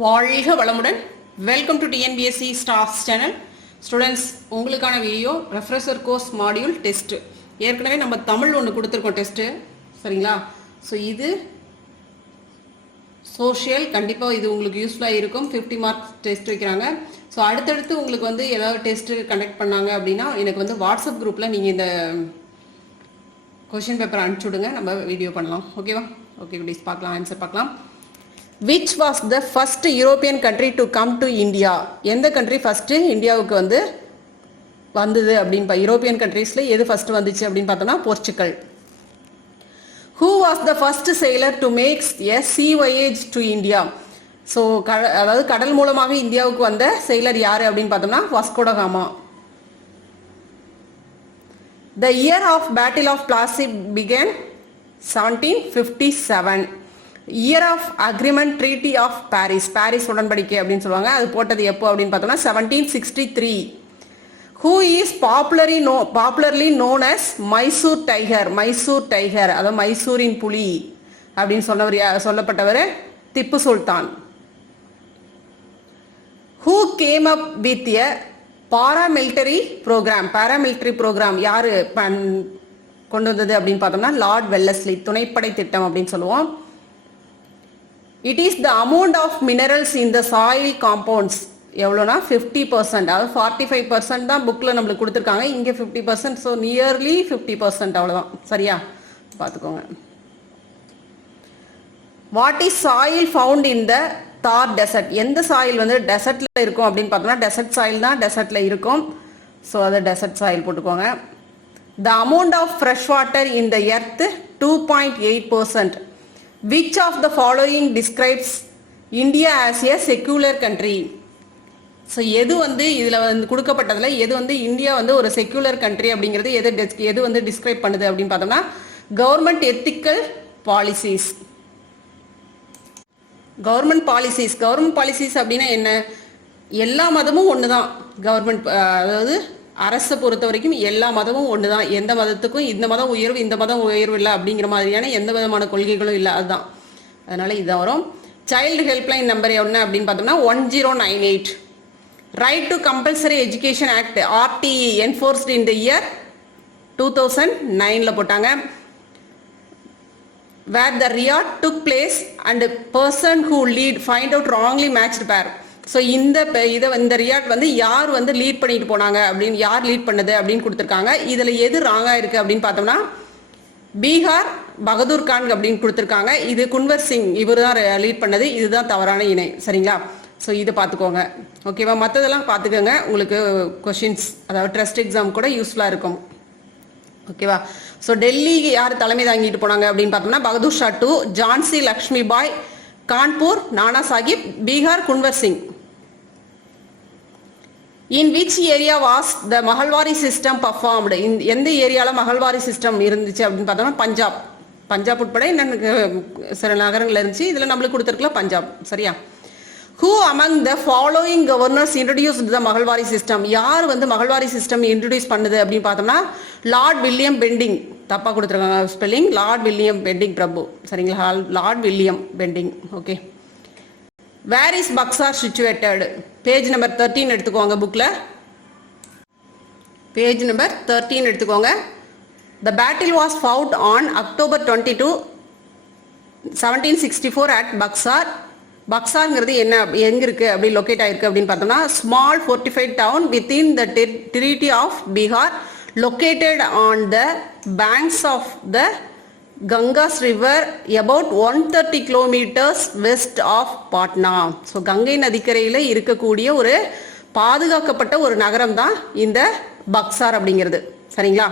வாழ்க வளமுடன். Welcome to TNPSC stars channel. Students, உங்களுக்கான video refresher course module test. ஏற்கனவே நம்ம தமிழ் ஒன்று கொடுத்துருக்கோம் டெஸ்ட்டு, சரிங்களா? ஸோ இது சோஷியல், கண்டிப்பாக இது உங்களுக்கு யூஸ்ஃபுல்லாக இருக்கும். 50 மார்க்ஸ் டெஸ்ட் வைக்கிறாங்க. ஸோ அடுத்தடுத்து உங்களுக்கு வந்து ஏதாவது டெஸ்ட்டு கண்டக்ட் பண்ணாங்க அப்படின்னா எனக்கு வந்து வாட்ஸ்அப் குரூப்பில் நீங்கள் இந்த கொஷின் பேப்பர் அனுப்பிச்சி விடுங்க, நம்ம வீடியோ பண்ணலாம். ஓகேவா? ஓகே ப்ளீஸ், பார்க்கலாம், ஆன்சர் பார்க்கலாம். Which was the first European country to come to India? எந்த கண்ட்ரி ஃபர்ஸ்ட் இந்தியாவுக்கு வந்து வந்தது அப்படின்னு யூரோப்பியன் கண்ட்ரீஸ்ல எது ஃபர்ஸ்ட் வந்துச்சு அப்படின்னு பார்த்தோம்னா Portugal. Who was the first sailor to make a sea voyage to India? So அதாவது கடல் மூலமாக இந்தியாவுக்கு வந்த செயலர் யாரு அப்படின்னு பார்த்தோம்னா Vasco da Gama. The year of Battle of Plassey began 1757. Year of agreement treaty of Paris, Paris உடன்படிக்கை அப்படின்னு சொல்லுவாங்க. அது போட்டது எப்போ அப்படின்னு பார்த்தோம்னா 1763. Who is popularly known as Mysore tiger, Mysore tiger அதாவது மைசூரின் புலி அப்படின்னு சொல்லப்பட்டவர் Tipu Sultan. Who came up with a paramilitary program, paramilitary program யாரு கொண்டு வந்தது அப்படின்னு பார்த்தோம்னா லார்ட் வெல்லஸ்லி, துணைப்படை திட்டம் அப்படின்னு சொல்லுவோம். It is the amount of minerals in the soil compounds எவ்வளோனா 50%, அதாவது 45% தான் புக்கில் நம்மளுக்கு கொடுத்துருக்காங்க, இங்கே 50%, ஸோ நியர்லி 50% அவ்வளோதான். சரியா பார்த்துக்கோங்க. What is soil found in the Thar desert? எந்த சாயில் வந்து டெசர்ட்டில் இருக்கும் அப்படின்னு பார்த்தோம்னா டெசர்ட் சாயில் தான் டெசர்ட்டில் இருக்கும், ஸோ அதை டெசர்ட் சாயில் போட்டுக்கோங்க. The amount of fresh water in the earth 2.8%. Which of the following describes India as a secular country? So எது வந்து இதில் வந்து கொடுக்கப்பட்டதில் எது வந்து இந்தியா வந்து ஒரு செக்யூலர் கண்ட்ரி அப்படிங்கிறது எது வந்து டிஸ்கிரைப் பண்ணுது அப்படின்னு பார்த்தோம்னா government ethical policies. Government policies அப்படின்னா என்ன? எல்லா மதமும் ஒன்று தான். கவர்மெண்ட் அதாவது அரசை பொறுத்த வரைக்கும் எல்லா மதமும் ஒன்று தான். எந்த மதத்துக்கும் இந்த மதம் உயர்வு இந்த மதம் உயர்வு இல்லை அப்படிங்கிற மாதிரியான எந்த விதமான கொள்கைகளும் இல்லை, அதுதான். அதனால இதான் வரும். சைல்டு ஹெல்ப்லைன் நம்பர் என்ன அப்படின்னு பார்த்தோம்னா 1098. Right to compulsory education act RTE enforced in the year 2009 போட்டாங்க. Where the riot took place and person who lead find out wrongly matched pair. So இந்த ரியாட் வந்து யார் வந்து லீட் பண்ணிட்டு போனாங்க அப்படின்னு, யார் லீட் பண்ணது அப்படின்னு கொடுத்துருக்காங்க. இதில் எது ராங்காக இருக்குது அப்படின்னு பார்த்தோம்னா பீகார் பகதூர் கான் அப்படின்னு கொடுத்துருக்காங்க. இது குன்வர் சிங், இவர் தான் லீட் பண்ணது, இதுதான் தவறான இணை. சரிங்களா? ஸோ இதை பார்த்துக்கோங்க. ஓகேவா? மற்றதெல்லாம் பார்த்துக்கோங்க, உங்களுக்கு கொஷின்ஸ் அதாவது டெஸ்ட் எக்ஸாம் கூட யூஸ்ஃபுல்லாக இருக்கும். ஓகேவா? ஸோ டெல்லி யார் தலைமை தாங்கிட்டு போனாங்க அப்படின்னு பார்த்தோம்னா Bahadur Shah 2, Jhansi Lakshmi Bai, Kanpur Nana Sahib, Bihar Kunwar Singh. In which area was the Mahalwari system performed? எந்த ஏரியாவில் மஹல்வாரி சிஸ்டம் இருந்துச்சு அப்படின்னு பார்த்தோம்னா பஞ்சாப் உட்பட இன்னும் சில நகரங்கள் இருந்துச்சு. இதில் நம்மளுக்கு கொடுத்துருக்கலாம் பஞ்சாப். சரியா? Who among the following governors introduced the Mahalwari system? யார் வந்து மஹல்வாரி சிஸ்டம் இன்ட்ரடியூஸ் பண்ணுது அப்படின்னு பார்த்தோம்னா லார்ட் வில்லியம் பெண்டிங். தப்பாக கொடுத்துருக்காங்க ஸ்பெல்லிங், லார்ட் வில்லியம் பெண்டிங் பிரபு. சரிங்களா? Lord William Bentinck. Okay. Where is Buxar situated? Page number 13 எடுத்துக்கோங்க. புக்கில் பேஜ் நம்பர் 13 எடுத்துக்கோங்க. The battle was fought on October 22, 1764 at Buxar. பக்சார்ங்கிறது என்ன, எங்க இருக்கு அப்படி லொக்கேட் ஆயிருக்கு அப்படின்னு பார்த்தோம்னா small fortified town within the territory of Bihar, located on the banks of the Gangas river about 130 kilometers west of Patna. So Ganga நதிக்கரையில் இருக்கக்கூடிய ஒரு பாதுகாக்கப்பட்ட ஒரு நகரம் தான் இந்த பக்சார் அப்படிங்கிறது. சரிங்களா?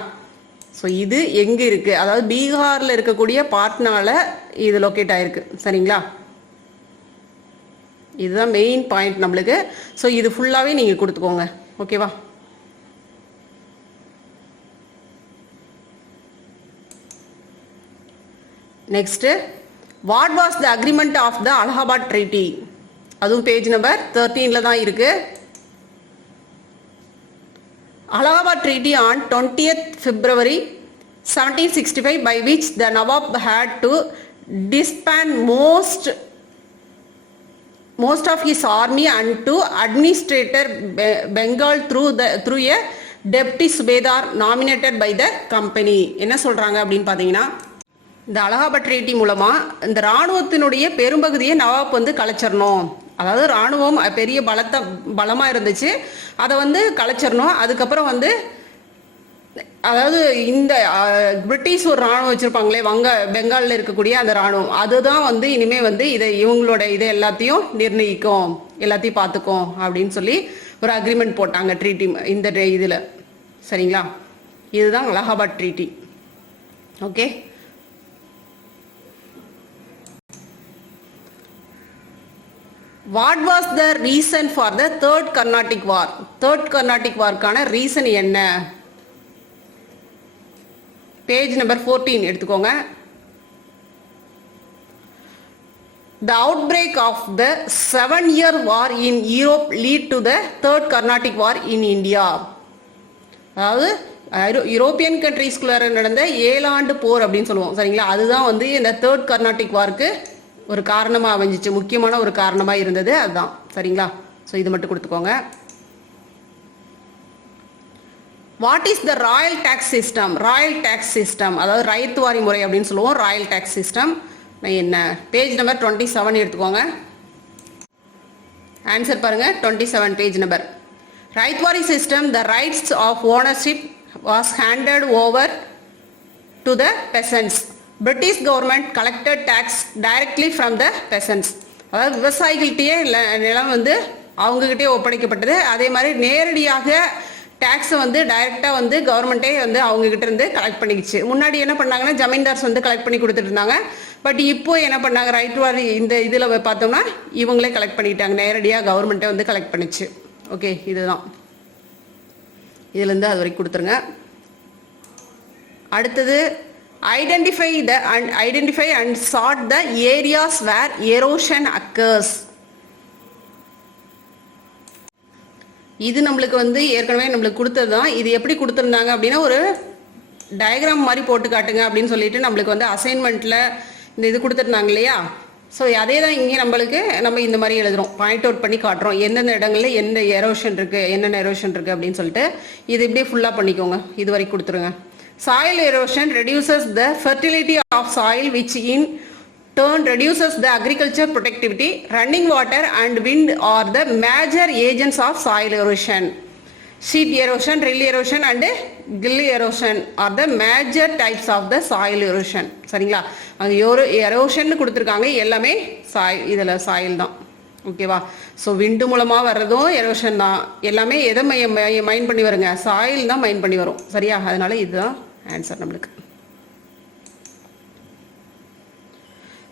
ஸோ இது எங்கே இருக்குது, அதாவது பீகாரில் இருக்கக்கூடிய பாட்னாவில் இது லொக்கேட் ஆயிருக்கு. சரிங்களா? இதுதான் மெயின் பாயிண்ட் நம்மளுக்கு. ஸோ இது ஃபுல்லாகவே நீங்கள் கொடுத்துக்கோங்க. ஓகேவா? Next, what was the agreement of the Allahabad treaty? அதுவும் பேஜ் நம்பர் 13 தான் இருக்கு. Allahabad treaty on 20th February 1765 by which the Nawab had to disband most most of his army and to administrator Bengal through a deputy subedar nominated by the company. என்ன சொல்றாங்க அப்படின்னு பாத்தீங்கன்னா, இந்த Allahabad treaty மூலமா இந்த ராணுவத்தினுடைய பெரும்பகுதியை நவாப் வந்து கலைச்சிடணும். அதாவது ராணுவம் பெரிய பலமா இருந்துச்சு, அதை வந்து கலைச்சிடணும். அதுக்கப்புறம் வந்து அதாவது இந்த பிரிட்டிஷ் ஒரு ராணுவம் வச்சிருப்பாங்களே பெங்காலில் இருக்கக்கூடிய அந்த ராணுவம், அதுதான் வந்து இனிமே வந்து இதை இவங்களோட இதை எல்லாத்தையும் நிர்ணயிக்கும், எல்லாத்தையும் பார்த்துக்கும் அப்படின்னு சொல்லி ஒரு அக்ரிமெண்ட் போட்டாங்க ட்ரீட்டி இந்த இதில். சரிங்களா, இதுதான் Allahabad treaty. Okay, what was the reason for the third Carnatic war? Third Carnatic வார்க்கான ரீசன் என்ன? பேஜ் நம்பர் 14 எடுத்துக்கோங்க. The outbreak of the 7-year war in Europe lead to the third Carnatic war in India. அதாவது European கண்ட்ரீஸ்குள்ள நடந்த 7 ஆண்டு போர் அப்படின்னு சொல்லுவோம். சரிங்களா, அதுதான் வந்து இந்த தேர்ட் கர்நாடிக் வார்க்கு ஒரு காரணமா அமைஞ்சிச்சு, முக்கியமான ஒரு காரணமா இருந்தது அதுதான். சரிங்களா, ஸோ இது மட்டும் கொடுத்துக்கோங்க. What is the royal tax system? Royal tax system அதாவது ரைத்துவாரி முறை அப்படின்னு சொல்லுவோம். ராயல் டேக்ஸ் சிஸ்டம் என்ன? பேஜ் நம்பர் 27 எடுத்துக்கோங்க. ஆன்சர் பாருங்க, 27 page number. Ryotwari system, the rights of ownership was handed over to the peasants. British government collected tax directly from the peasants. அதாவது விவசாயிகள்கிட்டயே நிலம் வந்து அவங்ககிட்டயே ஒப்படைக்கப்பட்டது. அதே மாதிரி நேரடியாக டேக்ஸை வந்து டைரெக்டாக வந்து கவர்மெண்ட்டே வந்து அவங்ககிட்ட இருந்து கலெக்ட் பண்ணிக்கிச்சு. முன்னாடி என்ன பண்ணாங்கன்னா ஜமீன்தார்ஸ் வந்து கலெக்ட் பண்ணி கொடுத்துட்டு இருந்தாங்க. பட் இப்போ என்ன பண்ணாங்க, ரைட் வாரி இந்த இதில் பார்த்தோம்னா இவங்களே கலெக்ட் பண்ணிக்கிட்டாங்க, நேரடியாக கவர்மெண்ட்டே வந்து கலெக்ட் பண்ணிச்சு. ஓகே, இதுதான் இதுலேருந்து அது வரைக்கும் கொடுத்துருங்க. அடுத்தது identify and chart the areas where erosion occurs. இது நம்மளுக்கு வந்து ஏற்கனவே நம்மளுக்கு கொடுத்தது தான். இது எப்படி கொடுத்துருந்தாங்க அப்படின்னா ஒரு டயக்ராம் மாதிரி போட்டு காட்டுங்க அப்படின்னு சொல்லிட்டு நம்மளுக்கு வந்து அசைன்மெண்ட்டில் இந்த இது கொடுத்துருந்தாங்க இல்லையா. ஸோ அதே தான் இங்கே நம்ம இந்த மாதிரி எழுதுகிறோம், பாயிண்ட் அவுட் பண்ணி காட்டுறோம் எந்தெந்த இடங்களில் எந்த எரோஷன் இருக்குது, என்னென்ன எரோஷன் இருக்குது அப்படின்னு சொல்லிட்டு. இது இப்படியே ஃபுல்லாக பண்ணிக்கோங்க, இது வரைக்கும் கொடுத்துருங்க. Soil erosion reduces the fertility of soil which in turn reduces the agriculture productivity. Running water and wind are the major agents of soil erosion. Sheet erosion, rill erosion and gill erosion are the major types of the soil erosion. சரிங்களா, அங்கே erosion கொடுத்துருக்காங்க, எல்லாமே இதில் soil தான். ஓகேவா, so விண்டு மூலமாக வர்றதும் erosion தான். எல்லாமே எதை மைண்ட் பண்ணி வருங்க, சாயில் தான் மைண்ட் பண்ணி வரும். சரியா, அதனால இதுதான் ஆன்சர் நம்மளுக்கு.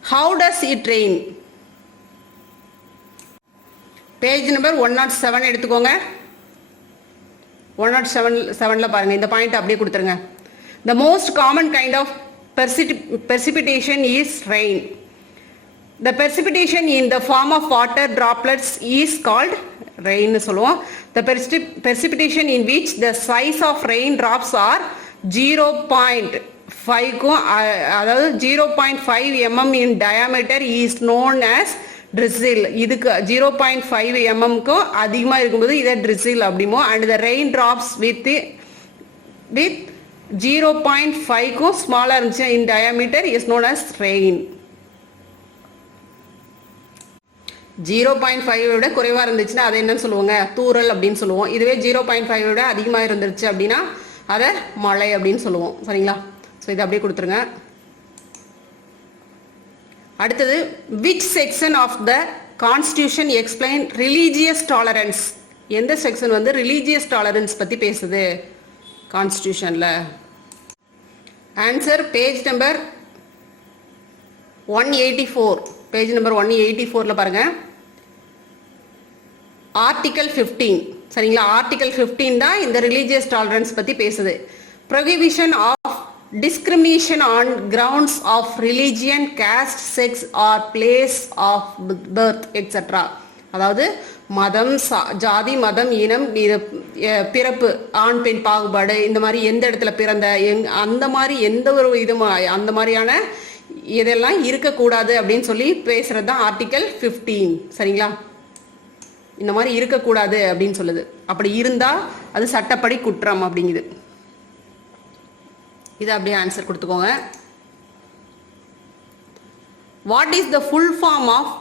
How does it rain? Page number 107 எடுத்துக்கோங்க. 107ல பாருங்க, இந்த பாயிண்ட் அப்படியே கொடுத்துருங்க. The most common kind of precipitation is rain. The precipitation in the form of water droplets is called rain சொல்லுவோம். The precipitation in which the size of raindrops are 0.5 அதாவது 0.5 mm in diameter is known as drizzle. இதுக்கு 0.5 mm அதிகமாக இருக்கும்போது இதை drizzle அப்படிமோ. And the rain drops with 0.5 ஸ்மாலாக இருந்துச்சு in diameter is known as rain. 0.5 விட குறைவாக இருந்துச்சுன்னா அதை என்னன்னு சொல்லுவாங்க, தூறல் அப்படின்னு சொல்லுவோம். இதுவே 0.5 விட அதிகமாக இருந்துச்சு அப்படின்னா அதை மழை அப்படின்னு சொல்லுவோம். சரிங்களா, ஸோ இதை அப்படியே கொடுத்துருங்க. அடுத்தது, which section of the constitution explain religious tolerance? எந்த செக்ஷன் வந்து ரிலீஜியஸ் டாலரன்ஸ் பற்றி பேசுது கான்ஸ்டியூஷனில்? Answer page number 184. Page number 184ல பாருங்க, ஆர்டிகல் 15. சரிங்களா, ஆர்டிகல் 15 தான் இந்த ரிலீஜியஸ் டாலரன்ஸ் பற்றி பேசுது. Prohibition of discrimination on grounds of religion, caste, sex or place of birth etc. அதாவது மதம், ஜாதி, மதம், இனம், பிறப்பு, ஆண் பெண் பாகுபாடு, இந்த மாதிரி எந்த இடத்துல பிறந்த அந்த மாதிரி எந்த ஒரு இது அந்த மாதிரியான இதெல்லாம் இருக்கக்கூடாது அப்படின்னு சொல்லி பேசுறது தான் ஆர்டிகல் 15. சரிங்களா? இந்த மாதிரி இருக்கக்கூடாது அப்படின்னு சொல்லுது. அப்படி இருந்தா அது சட்டப்படி குற்றம் அப்படிங்குது. இது அப்படியே ஆன்சர் கொடுத்துக்கோங்க. What is the full form of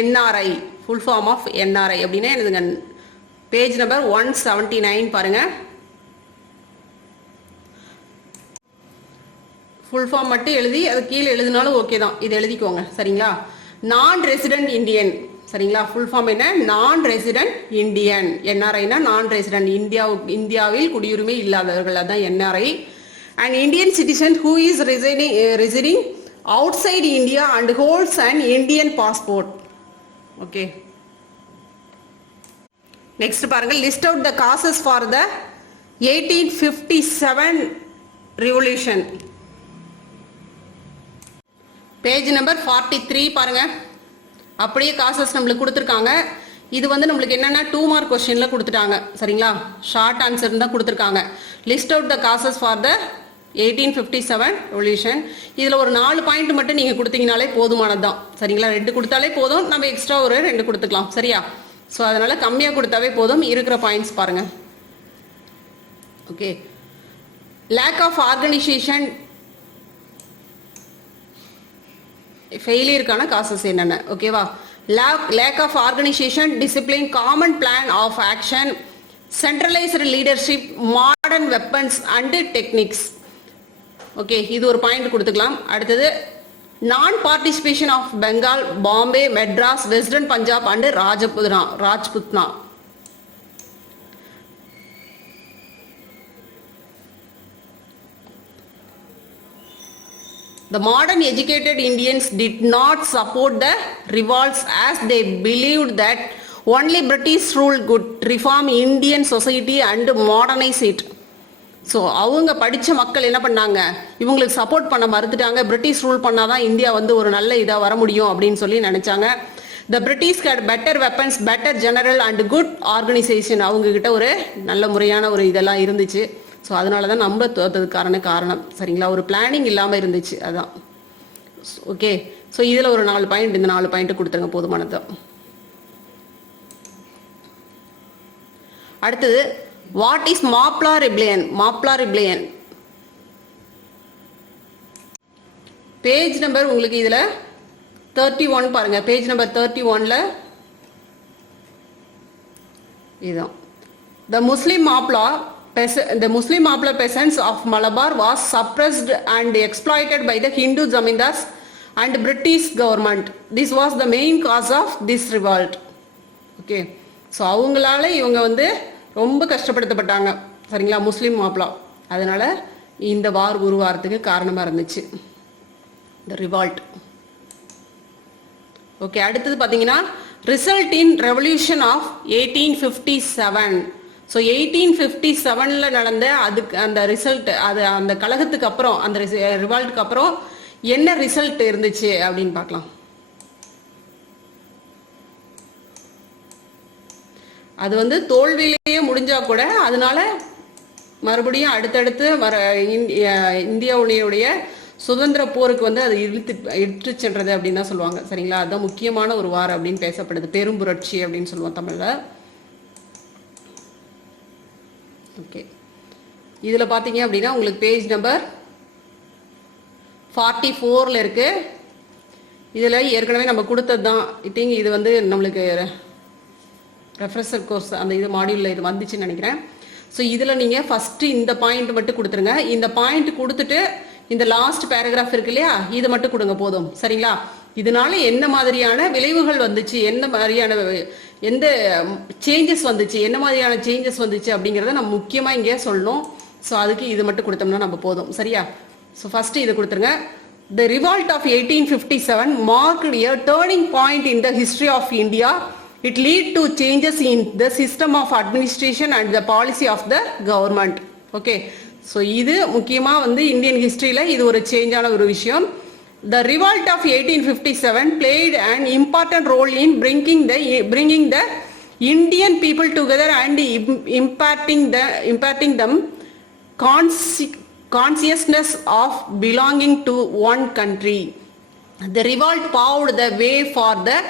NRI? Full form of NRI அப்படின்னா என்னதுங்க? பேஜ் நம்பர் 179 பாருங்க. ஃபுல் ஃபார்ம் மட்டும் எழுதி அது கீழே எழுதினாலும் ஓகே தான். இது எழுதிக்கோங்க. சரிங்களா? நான் ரெசிடென்ட் இந்தியன். சரிங்களா? ஃபுல் ஃபார்ம் என்ன? நான் ரெசிடென்ட் இந்தியன். என்ஆர்ஐனா நான் ரெசிடென்ட், இந்தியாவில் குடியுரிமை இல்லாதவர்கள், அதான் NRI. An Indian citizen who is residing outside India and holds an Indian passport. Okay. Next பாருங்க, list out the causes for the 1857 revolution. Page number 43 பாருங்க. அப்படியே காசஸ் நம்மளுக்கு கொடுத்துருக்காங்க. இது வந்து நம்மளுக்கு என்னன்னா 2 மார்க் கொஸ்டின்ல கொடுத்துட்டாங்க. சரிங்களா? ஷார்ட் ஆன்சர் தான் கொடுத்துருக்காங்க. List out the causes for the 1857 revolution. இதில் ஒரு 4 பாயிண்ட் மட்டும் நீங்கள் கொடுத்தீங்கனாலே போதுமானது தான். சரிங்களா? 2 கொடுத்தாலே போதும். நம்ம எக்ஸ்ட்ரா ஒரு 2 கொடுத்துக்கலாம். சரியா? ஸோ அதனால கம்மியாக கொடுத்தாவே போதும். இருக்கிற பாயிண்ட்ஸ் பாருங்க. ஓகே. லேக் ஆஃப் ஆர்கனைசேஷன் ஃபெயிலியருக்கான காசஸ் என்னென்ன? ஓகேவா? Lack of organisation, discipline, common plan of action, centralised leadership, modern weapons and techniques. Okay, இது ஒரு பாயிண்ட் கொடுத்துக்கலாம். அடுத்தது non participation of Bengal, Bombay, Madras, western Punjab and Rajputana. The modern educated Indians did not support the revolts as they believed that only British rule could reform Indian society and modernize it. So அவங்க படித்த மக்கள் என்ன பண்ணாங்க? இவங்களுக்கு சப்போர்ட் பண்ண மறுத்துட்டாங்க. பிரிட்டிஷ் ரூல் பண்ணாதான் India வந்து ஒரு நல்ல இதாக வர முடியும் அப்படின்னு சொல்லி நினைச்சாங்க. The British had better weapons, better general and good organisation. அவங்க கிட்ட ஒரு நல்ல முறையான ஒரு இதெல்லாம் இருந்துச்சு. ஸோ அதனால தான் நம்ம தோற்றதுக்கான காரணம். சரிங்களா? ஒரு பிளானிங் இல்லாமல் இருந்துச்சு. அதான். ஓகே. ஸோ இதில் ஒரு 4 பாயிண்ட், இந்த 4 பாயிண்ட் கொடுத்துருங்க, போதுமானது. அடுத்தது what is Moplah rebellion? Moplah rebellion page number உங்களுக்கு இதில் 31 பாருங்க. பேஜ் நம்பர் 31ல இதுதான். The Muslim Mapla peasants of Malabar was suppressed and exploited by the Hindu zamindars and British government. This was the main cause of this revolt. Okay. So அவங்களால இவங்க வந்து ரொம்ப கஷ்டப்படுத்தப்பட்டாங்க. சரிங்களா? முஸ்லீம் மாப்ளா. அதனால இந்த வார் உருவாகிறதுக்கு காரணமாக இருந்துச்சு, இந்த ரிவால்ட். ஓகே. அடுத்தது பார்த்தீங்கன்னா result in revolution of 1857. So 1857 நடந்த அதுக்கு அந்த ரிசல்ட், அது அந்த கழகத்துக்கு அப்புறம், அந்த ரிவால்ட்டுக்கு அப்புறம் என்ன ரிசல்ட் இருந்துச்சு அப்படின்னு பார்க்கலாம். அது வந்து தோல்வியிலேயே முடிஞ்சா கூட அதனால மறுபடியும் அடுத்தடுத்து வர இந்தியாவுடைய சுதந்திர போருக்கு வந்து அது இழுத்து சென்றது அப்படின்னு தான் சொல்லுவாங்க. சரிங்களா? அதுதான் முக்கியமான ஒரு வார் அப்படின்னு பேசப்படுது. பெரும் புரட்சி அப்படின்னு சொல்லுவோம் தமிழ்ல. ஓகே. இதில் பார்த்தீங்க அப்படின்னா உங்களுக்கு பேஜ் நம்பர் 44ல் இருக்கு. இதில் ஏற்கனவே நம்ம கொடுத்தது தான். இட்டிங் இது வந்து நம்மளுக்கு ரெஃப்ரெஷர் கோர்ஸ் அந்த இது மாடியூலில் இது வந்துச்சுன்னு நினைக்கிறேன். ஸோ இதில் நீங்கள் ஃபஸ்ட்டு இந்த பாயிண்ட் மட்டும் கொடுத்துருங்க. இந்த பாயிண்ட் கொடுத்துட்டு இந்த லாஸ்ட் பேராகிராஃப் இருக்கு இல்லையா, இதை மட்டும் கொடுங்க போதும். சரிங்களா? இதனால என்ன மாதிரியான விளைவுகள் வந்துச்சு, என்ன மாதிரியான எந்த சேஞ்சஸ் வந்துச்சு, என்ன மாதிரியான சேஞ்சஸ் வந்துச்சு அப்படிங்கிறத நம்ம முக்கியமாக இங்கே சொல்லணும். ஸோ அதுக்கு இது மட்டும் கொடுத்தோம்னா நம்ம போதும். சரியா? ஸோ ஃபஸ்ட்டு இதை கொடுத்துருங்க. The revolt of 1857 marked a turning point in the history of India. It lead to changes in the system of administration and the policy of the government. Okay. So இது முக்கியமா வந்து Indian ஹிஸ்டரியில இது ஒரு சேஞ்சான ஒரு விஷயம். The revolt of 1857 played an important role in bringing the Indian people together and imparting them consciousness of belonging to one country. The revolt paved the way for the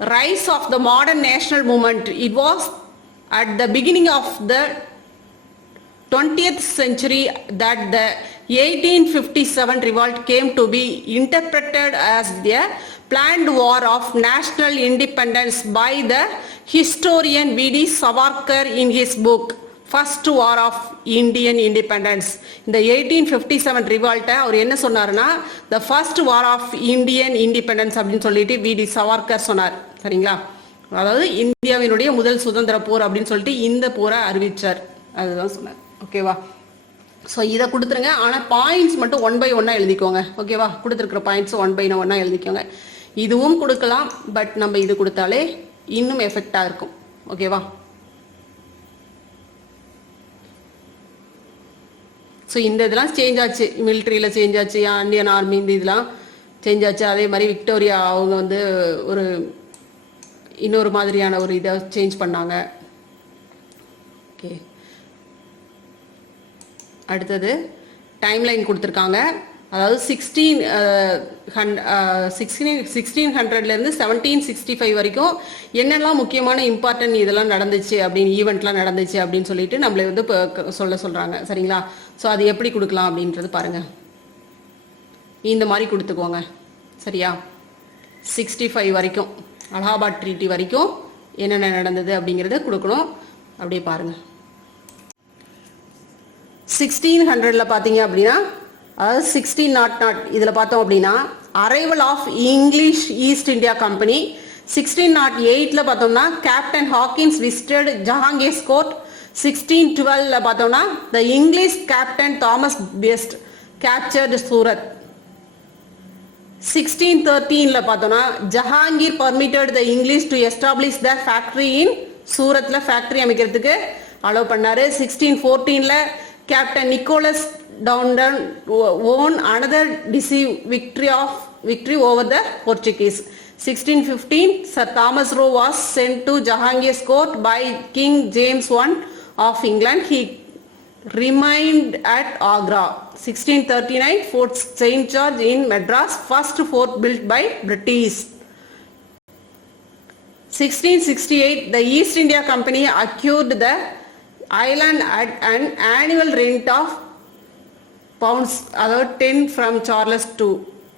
rise of the modern national movement. It was at the beginning of the 20th century that the 1857 revolt came to be interpreted as the planned war of national independence by the historian V.D. Savarkar in his book First War of Indian Independence. இந்த 1857 ரிவால்ட்டை அவர் என்ன சொன்னார்னா the first war of Indian independence அப்படின்னு சொல்லிட்டு V.D. Savarkar சொன்னார். சரிங்களா? அதாவது இந்தியாவினுடைய முதல் சுதந்திர போர் அப்படின்னு சொல்லிட்டு இந்த போரை அறிவிச்சார். அதுதான் சொன்னார். ஓகேவா? ஸோ இதை கொடுத்துருங்க. ஆனால் பாயிண்ட்ஸ் மட்டும் 1 by 1 எழுதிக்கோங்க. ஓகேவா? கொடுத்துருக்குற பாயிண்ட்ஸ் 1 by 1 எழுதிக்கோங்க. இதுவும் கொடுக்கலாம், பட் நம்ம இது கொடுத்தாலே இன்னும் எஃபெக்டாக இருக்கும். ஓகேவா? ஸோ இந்த இதெல்லாம் சேஞ்ச் ஆச்சு, மிலிட்ரியில் சேஞ்ச் ஆச்சு, இந்தியன் ஆர்மி இந்த இதெல்லாம் சேஞ்ச் ஆச்சு. அதே மாதிரி விக்டோரியா அவங்க வந்து ஒரு இன்னொரு மாதிரியான ஒரு இதை சேஞ்ச் பண்ணாங்க. ஓகே, அடுத்தது டைம்லைன் கொடுத்துருக்காங்க. அதாவது 1600லேருந்து 1765 வரைக்கும் என்னெல்லாம் முக்கியமான இம்பார்ட்டன்ட் இதெல்லாம் நடந்துச்சு அப்படின்னு ஈவெண்ட்லாம் நடந்துச்சு அப்படின்னு சொல்லிட்டு நம்மளை வந்து சொல்கிறாங்க. சரிங்களா? ஸோ அது எப்படி கொடுக்கலாம் அப்படின்றது பாருங்கள். இந்த மாதிரி கொடுத்துக்கோங்க. சரியா? 65 வரைக்கும் அலகாபாத் ட்ரீட்டி வரைக்கும் என்னென்ன நடந்தது அப்படிங்கிறத கொடுக்கணும். அப்படியே பாருங்கள். 1600ல் பார்த்தீங்க அப்படின்னா, அதாவது 1600 இதில் பார்த்தோம் அப்படின்னா arrival of English East India Company. 1608ல் பார்த்தோம்னா captain Hawkins visited Jahangir's court. 1612ல் பார்த்தோம்னா the English captain Thomas Best captured Surat. 1613ல் பார்த்தோம்னா Jahangir permitted the English to establish the factory in சூரத்தில் ஃபேக்ட்ரி அமைக்கிறதுக்கு அலோவ் பண்ணாரு. 1614ல் captain Nicholas Downton won another decisive victory over the Portuguese. 1615 Sir Thomas Roe was sent to Jahangir's court by King James I of England. He remained at Agra. 1639 Fort St. George in Madras, first fort built by British. 1668 the East India Company acquired the island at an annual rent of pounds, அதாவது 10 from Charles 2,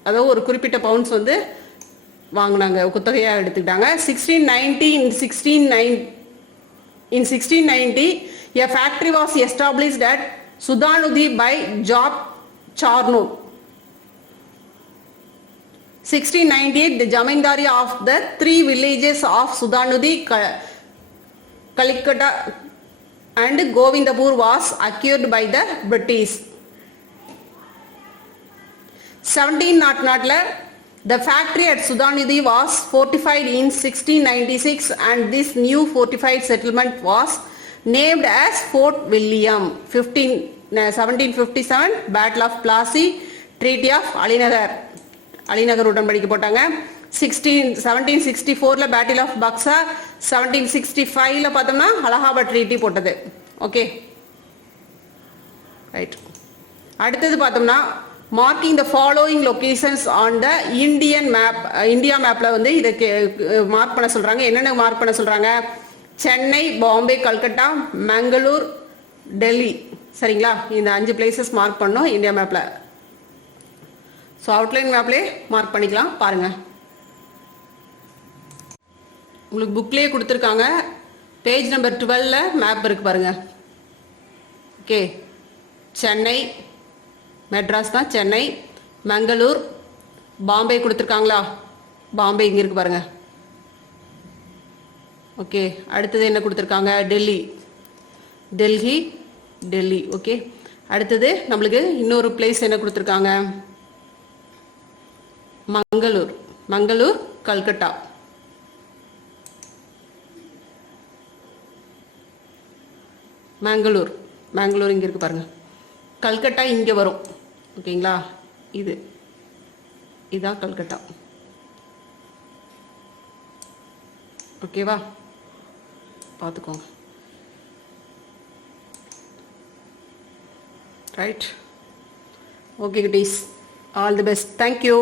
அதாவது ஒரு குறிப்பிட்ட pounds வந்து வாங்கினாங்க, குத்தகையாக எடுத்துக்கிட்டாங்க. 1690 in 1690 a factory was established at Sudhanudhi by Job Charnock. 1698 the Jamindari of the 3 villages of Sudhanudhi, Kalikata and Govindapur was acquired by the British. 1700 the factory at Sudhanudhi was fortified in 1696 and this new fortified settlement was named as Fort William. 1757 Battle of Plassey, Treaty of Alinagar உடன்படிக்கை போட்டாங்க. 1764ல் Battle of Buxar. 1765ல் பார்த்தோம்னா Allahabad treaty போட்டது. Okay, right. அடுத்தது பார்த்தோம்னா marking the following locations on the Indian map. India மேப்பில் வந்து இதை mark பண்ண சொல்கிறாங்க. என்னென்ன மார்க் பண்ண சொல்கிறாங்க? சென்னை, பாம்பே, கல்கட்டா, மங்களூர், டெல்லி. சரிங்களா? இந்த 5 பிளேசஸ் மார்க் பண்ணோம் இந்தியா மேப்பில். ஸோ அவுட்லைன் மேப்லேயே மார்க் பண்ணிக்கலாம். பாருங்கள், உங்களுக்கு புக்லேயே கொடுத்துருக்காங்க. பேஜ் நம்பர் 12ல் மேப் இருக்குது பாருங்கள். ஓகே, சென்னை, மெட்ராஸ் தான் சென்னை, மங்களூர், பாம்பே கொடுத்துருக்காங்களா? பாம்பே இங்கே இருக்குது பாருங்கள். ஓகே, அடுத்தது என்ன கொடுத்துருக்காங்க? டெல்லி, டெல்லி. ஓகே, அடுத்தது நம்மளுக்கு இன்னொரு பிளேஸ் என்ன கொடுத்துருக்காங்க? மங்களூர், கல்கட்டா. மங்களூர் இங்கே இருக்குது பாருங்கள். கல்கட்டா இங்கே வரும். ஓகேங்களா? இதுதான் கல்கட்டா. ஓகேவா? பார்த்துக்கோங்க. ரைட். ஓகே குட்டீஸ், ஆல் தி பெஸ்ட். தேங்க்யூ.